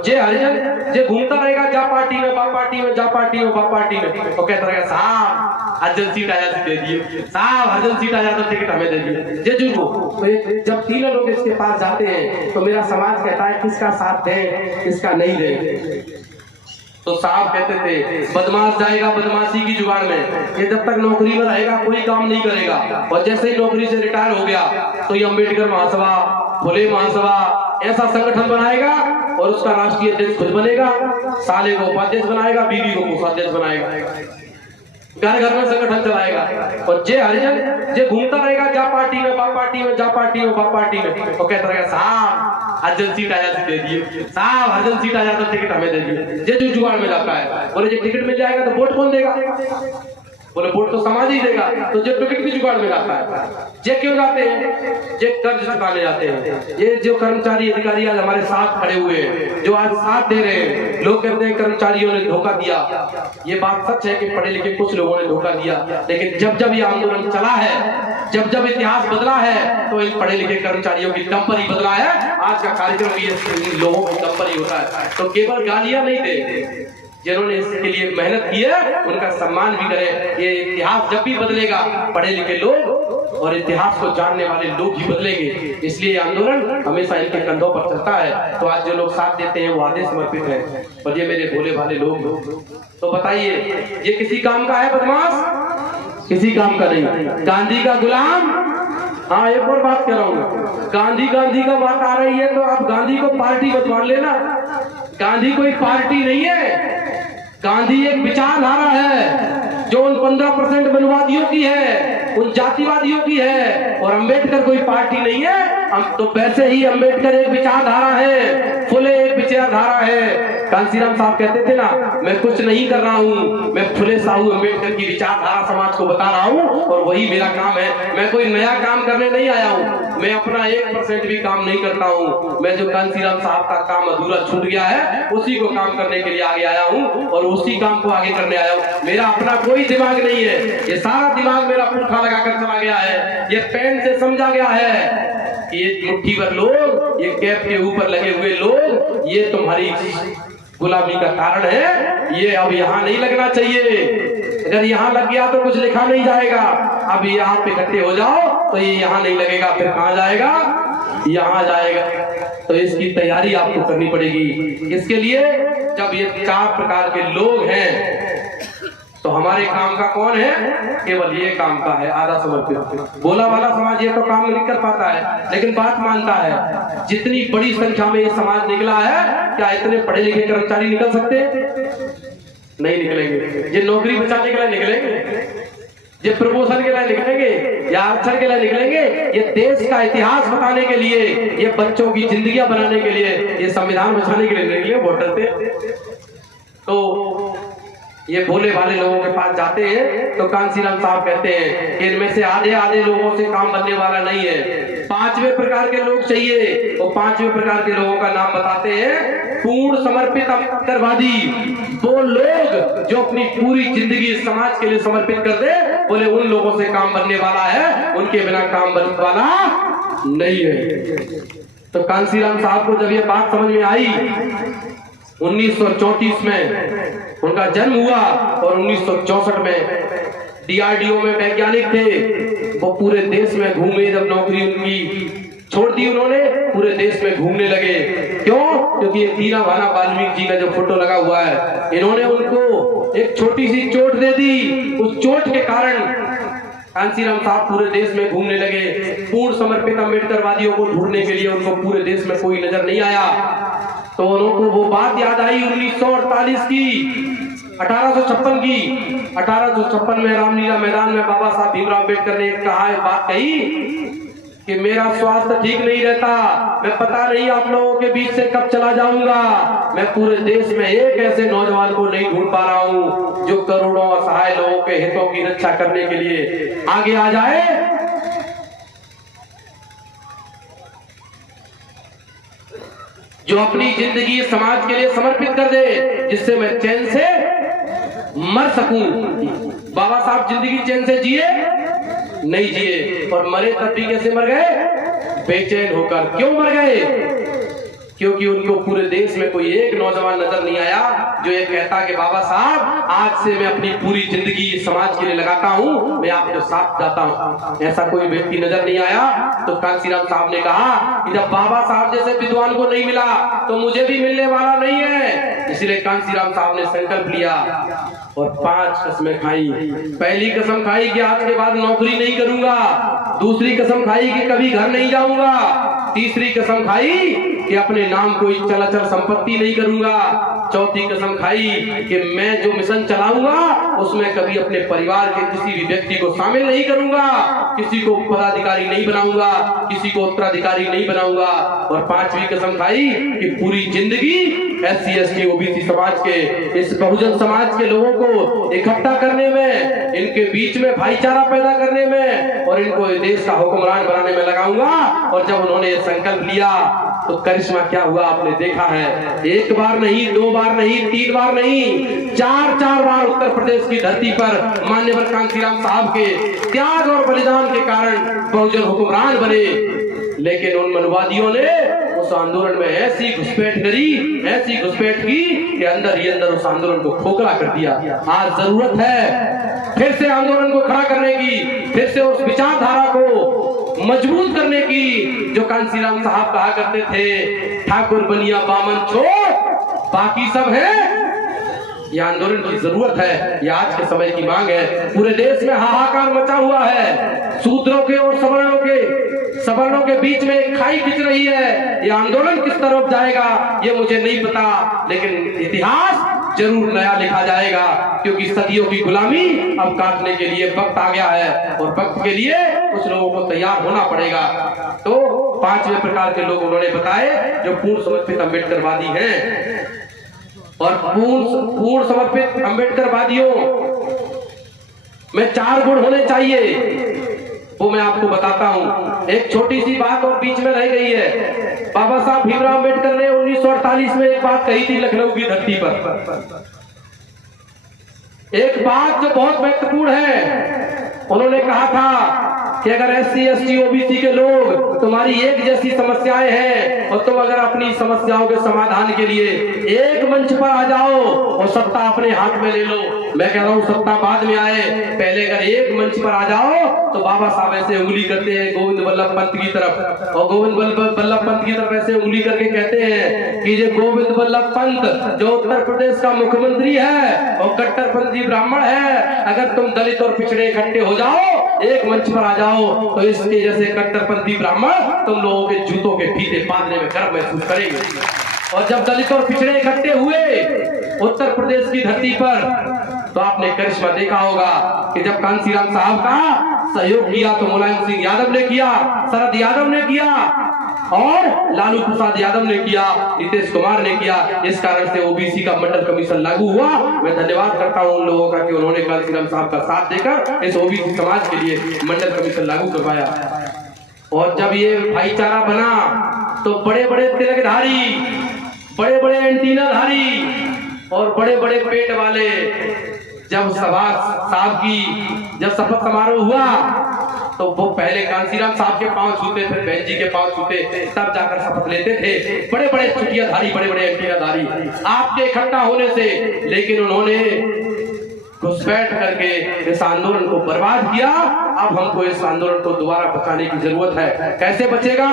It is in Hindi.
और जे हरिजन जे घूमता रहेगा जा पार्टी में बा पार्टी में जा पार्टी में बा पार्टी में, तो कहता रहेगा साहब हरिजन सीट आया तो दे दिए, साहब हरिजन सीट आया तो टिकट हमें दे दिए। जे जुड़ो तो जब तीनों लोग इसके पास जाते हैं तो मेरा समाज कहता है किसका साथ दे किसका नहीं दे। तो साहब कहते थे बदमाश जाएगा बदमाशी की जुगाड़ में, ये जब तक नौकरी में रहेगा कोई काम नहीं करेगा, और जैसे ही नौकरी से रिटायर हो गया तो ये अम्बेडकर महासभा, फुले महासभा ऐसा संगठन बनाएगा और उसका राष्ट्रीय अध्यक्ष खुद बनेगा, साले को उपाध्यक्ष बनाएगा, बीवी को कोषाध्यक्ष बनाएगा, घर घर में संगठन चलाएगा। और जे हरिजन जे घूमता रहेगा जा पार्टी में बा पार्टी में जा पार्टी में बा पार्टी में, तो कहता रहेगा साहब हरिजन सीट आया तो दे दिए, साहब हरिजन सीट आया तो टिकट हमें दे दिए। जे जो जुगाड़ में जाता है बोले जे टिकट मिल जाएगा तो वोट कौन देगा, बोले वोट तो समाज ही देगा, तो जे टिकट भी जुगाड़ में जाता है। जे क्यों जाते हैं, जे कर्ज चुकाने जाते हैं। ये जो कर्मचारी अधिकारी आज हमारे साथ खड़े हुए हैं जो आज साथ दे रहे हैं, लोग कहते हैं कर्मचारियों ने धोखा दिया, ये बात सच है कि पढ़े लिखे कुछ लोगों ने धोखा दिया, लेकिन जब जब ये आंदोलन चला है, जब जब इतिहास बदला है, तो इन पढ़े लिखे कर्मचारियों की दम पर ही बदला है। आज का कार्यक्रम ये लोगों की दम पर ही होता है। तो केवल गालियां नहीं दे, जिन्होंने इसके लिए मेहनत की है उनका सम्मान भी करें। ये इतिहास जब भी बदलेगा पढ़े लिखे लोग और इतिहास को जानने वाले लोग ही बदलेंगे, इसलिए आंदोलन हमेशा इनके कंधों पर चलता है। तो आज जो लोग साथ देते हैं वो आधे समर्पित है, और ये मेरे भोले भाले लोग। तो बताइए ये किसी काम का है बदमाश? किसी काम का नहीं। गांधी का गुलाम। हाँ एक और बात कह रहा हूँ, गांधी का बात आ रही है तो आप गांधी को पार्टी मत मान लेना। गांधी कोई पार्टी नहीं है, गांधी एक विचारधारा है जो उन 15% मनवादियों की है, उन जातिवादियों की है, और अंबेडकर कोई पार्टी नहीं है। तो वैसे ही अंबेडकर एक विचारधारा है, फुले एक विचारधारा है। कांसीराम साहब कहते थे ना, मैं कुछ नहीं कर रहा हूँ, मैं फुले साहू अंबेडकर की विचारधारा समाज को बता रहा हूँ, और वही मेरा काम है। मैं कोई नया काम करने नहीं आया हूँ, मैं अपना 1% भी काम नहीं करता हूँ। मैं जो कांसीराम साहब का काम अधूरा छूट गया है उसी को काम करने के लिए आगे आया हूँ, और उसी काम को आगे करने आया हूँ। मेरा अपना कोई दिमाग नहीं है, ये सारा दिमाग मेरा पुरखा लगाकर चला गया है। ये पेन से समझा गया है कि ये मुट्ठी भर लोग, ये कैप के ऊपर लगे हुए लोग, ये तुम्हारी गुलामी का कारण है। ये अब यहाँ नहीं लगना चाहिए, अगर यहाँ लग गया तो कुछ लिखा नहीं जाएगा। अब यहाँ पे इकट्ठे हो जाओ तो ये यहाँ नहीं लगेगा, फिर कहाँ जाएगा? यहाँ जाएगा। तो इसकी तैयारी आपको करनी पड़ेगी। इसके लिए जब ये 4 प्रकार के लोग हैं तो हमारे काम का कौन है? केवल ये काम का है आधा समर्पित। बोला वाला समाज ये तो काम नहीं कर पाता है, लेकिन बात मानता है। जितनी बड़ी संख्या में ये समाज निकला है, क्या इतने पढ़े लिखे कर्मचारी निकल सकते? नहीं निकलेंगे। ये नौकरी बचाने के लिए निकलेंगे, ये प्रमोशन के लिए निकलेंगे, या आरक्षण के लिए निकलेंगे, ये देश का इतिहास बताने के लिए, ये बच्चों की जिंदगियां बनाने के लिए, ये संविधान बचाने के लिए निकले वोटर थे। तो ये भोले भाले लोगों के पास जाते हैं तो कांसीराम साहब कहते हैं कि इनमें से आधे लोगों से काम बनने वाला नहीं है। 5वें प्रकार के लोग चाहिए। तो 5वें प्रकार के लोगों का नाम बताते हैं। पूर्ण समर्पित अम्बेडकरवादी, वो लोग जो अपनी पूरी जिंदगी समाज के लिए समर्पित कर दे, बोले उन लोगों से काम बनने वाला है, उनके बिना काम बनने वाला नहीं है। तो कांसीराम साहब को जब ये बात समझ में आई, 1934 में उनका जन्म हुआ, और 1964 में DRDO में वैज्ञानिक थे। वो पूरे देश में घूमे, जब नौकरी उनकी छोड़ दी उन्होंने, पूरे देश में घूमने लगे। क्यों? क्योंकि ये दीना भाना वाल्मीकि जी का जो फोटो लगा हुआ है, इन्होंने उनको एक छोटी सी चोट दे दी। उस चोट के कारण कांसीराम साहब पूरे देश में घूमने लगे। पूर्ण समर्पित अम्बेडकरवादियों को ढूंढने के लिए उनको पूरे देश में कोई नजर नहीं आया। तो उनको वो बात याद आई 1948 की, 1856 की। 1856 में रामलीला मैदान में बाबा साहब भीमराव अम्बेडकर ने कहा, बात कही कि मेरा स्वास्थ्य ठीक नहीं रहता, मैं पता नहीं आप लोगों के बीच से कब चला जाऊंगा। मैं पूरे देश में एक ऐसे नौजवान को नहीं ढूंढ पा रहा हूं जो करोड़ों असहाय लोगों के हितों की रक्षा करने के लिए आगे आ जाए। जो अपनी जिंदगी समाज के लिए समर्पित कर दे, जिससे मैं चैन से मर सकूं। बाबा साहब जिंदगी चैन से जिए नहीं जिए, और मरे तब भी कैसे मर गए? बेचैन होकर। क्यों मर गए? क्योंकि उनको पूरे देश में कोई एक नौजवान नजर नहीं आया जो ये कहता कि बाबा साहब आज से मैं अपनी पूरी जिंदगी समाज के लिए लगाता हूँ, मैं आपके साथ जाता हूँ। ऐसा कोई व्यक्ति नजर नहीं आया। तो कांसीराम साहब ने कहा कि जब बाबा साहब जैसे विद्वान को नहीं मिला तो मुझे भी मिलने वाला नहीं है। इसलिए कांसीराम साहब ने संकल्प लिया और 5 कसमें खाई। पहली कसम खाई कि आज के बाद नौकरी नहीं करूंगा। दूसरी कसम खाई कि कभी घर नहीं जाऊंगा। तीसरी कसम खाई कि अपने नाम कोई चलाचल संपत्ति नहीं करूंगा। चौथी कसम खाई कि मैं जो मिशन चलाऊंगा उसमें कभी अपने परिवार के किसी भी व्यक्ति को शामिल नहीं करूंगा, किसी को पदाधिकारी नहीं बनाऊंगा, किसी को उत्तराधिकारी नहीं बनाऊंगा। और 5वीं कसम खाई कि पूरी जिंदगी SC ST OBC समाज के, इस बहुजन समाज के लोगों को इकट्ठा करने में, इनके बीच में भाईचारा पैदा करने में और इनको देश का हुक्मरान बनाने में लगाऊंगा। और जब उन्होंने ये संकल्प लिया तो करिश्मा क्या हुआ आपने देखा है। 1 बार नहीं, 2 बार नहीं, 3 बार नहीं, 4 बार उत्तर प्रदेश की धरती पर मान्यवर कांसीराम साहब के त्याग और बलिदान के कारण बहुजन हुक्मरान बने। लेकिन उन मनुवादियों ने उस आंदोलन में ऐसी घुसपैठ करी, ऐसी घुसपैठ की कि अंदर ही अंदर उस आंदोलन को खोखला कर दिया। आज जरूरत है फिर से आंदोलन को खड़ा करने की, फिर से उस विचारधारा को मजबूत करने की जो कांसीराम साहब कहा करते थे, ठाकुर बनिया बामन छोड़ बाकी सब है। यह आंदोलन की जरूरत है, यह आज के समय की मांग है। पूरे देश में हाहाकार मचा हुआ है। शूद्रों के और सवर्णों के बीच में एक खाई खिंच रही है। यह आंदोलन किस तरफ जाएगा ये मुझे नहीं पता, लेकिन इतिहास जरूर नया लिखा जाएगा। क्योंकि सदियों की गुलामी अब काटने के लिए वक्त आ गया है और वक्त के लिए कुछ लोगों को तैयार होना पड़ेगा। तो 5वें प्रकार के लोग उन्होंने बताए जो पूर्ण समर्पित अम्बेडकरवादी हैं। और पूर्ण समर्पित अम्बेडकरवादियों में 4 गुण होने चाहिए, वो मैं आपको बताता हूँ। एक छोटी सी बात और बीच में रह गई है। बाबा साहब भीमराव अम्बेडकर ने 1948 में एक बात कही थी लखनऊ की धरती पर, एक बात जो बहुत महत्वपूर्ण है। उन्होंने कहा था कि अगर SC ST OBC के लोग तुम्हारी एक जैसी समस्याएं हैं और तुम अगर अपनी समस्याओं के समाधान के लिए एक मंच पर आ जाओ और सत्ता अपने हाथ में ले लो। मैं कह रहा हूँ सत्ता बाद में आए, पहले अगर एक मंच पर आ जाओ तो बाबा साहब ऐसे उंगली करते हैं गोविंद वल्लभ पंत की तरफ, और गोविंद वल्लभ पंत की तरफ ऐसे उंगली करके कहते हैं कि ये गोविंद वल्लभ पंत जो उत्तर प्रदेश का मुख्यमंत्री है और कट्टरपंथी ब्राह्मण है, अगर तुम दलित और पिछड़े इकट्ठे हो जाओ, एक मंच पर आ जाओ तो इसके जैसे कट्टरपंथी ब्राह्मण तुम लोगों के जूतों के फीते बांधने में गर्व महसूस करेंगे। और जब दलित और पिछड़े इकट्ठे हुए उत्तर प्रदेश की धरती पर तो आपने करिश्मा देखा होगा कि जब कांसीराम साहब का सहयोग किया तो मुलायम सिंह यादव ने किया, शरद यादव ने किया और लालू प्रसाद यादव ने किया, नीतीश कुमार ने किया। इस कारण से OBC का मंडल कमीशन लागू हुआ। मैं धन्यवाद करता हूं उन लोगों का कि उन्होंने कांसीराम साहब का साथ देकर इस OBC समाज के लिए मंडल कमीशन लागू करवाया। और जब ये भाईचारा बना तो बड़े बड़े तिलकधारी, बड़े बड़े एंटीनाधारी और बड़े बड़े पेट वाले जब जब शपथ समारोह हुआ तो वो पहले कांसीराम साहब के पांव छूते, फिर बहन जी के पांव छूते, तब जाकर शपथ लेते थे। बड़े बड़े चुटियाधारी, बड़े बड़े एंटीनाधारी आपके इकट्ठा होने से, लेकिन उन्होंने घुसपैठ करके इस आंदोलन को बर्बाद किया। अब हमको इस आंदोलन को दोबारा बचाने की जरूरत है। कैसे बचेगा?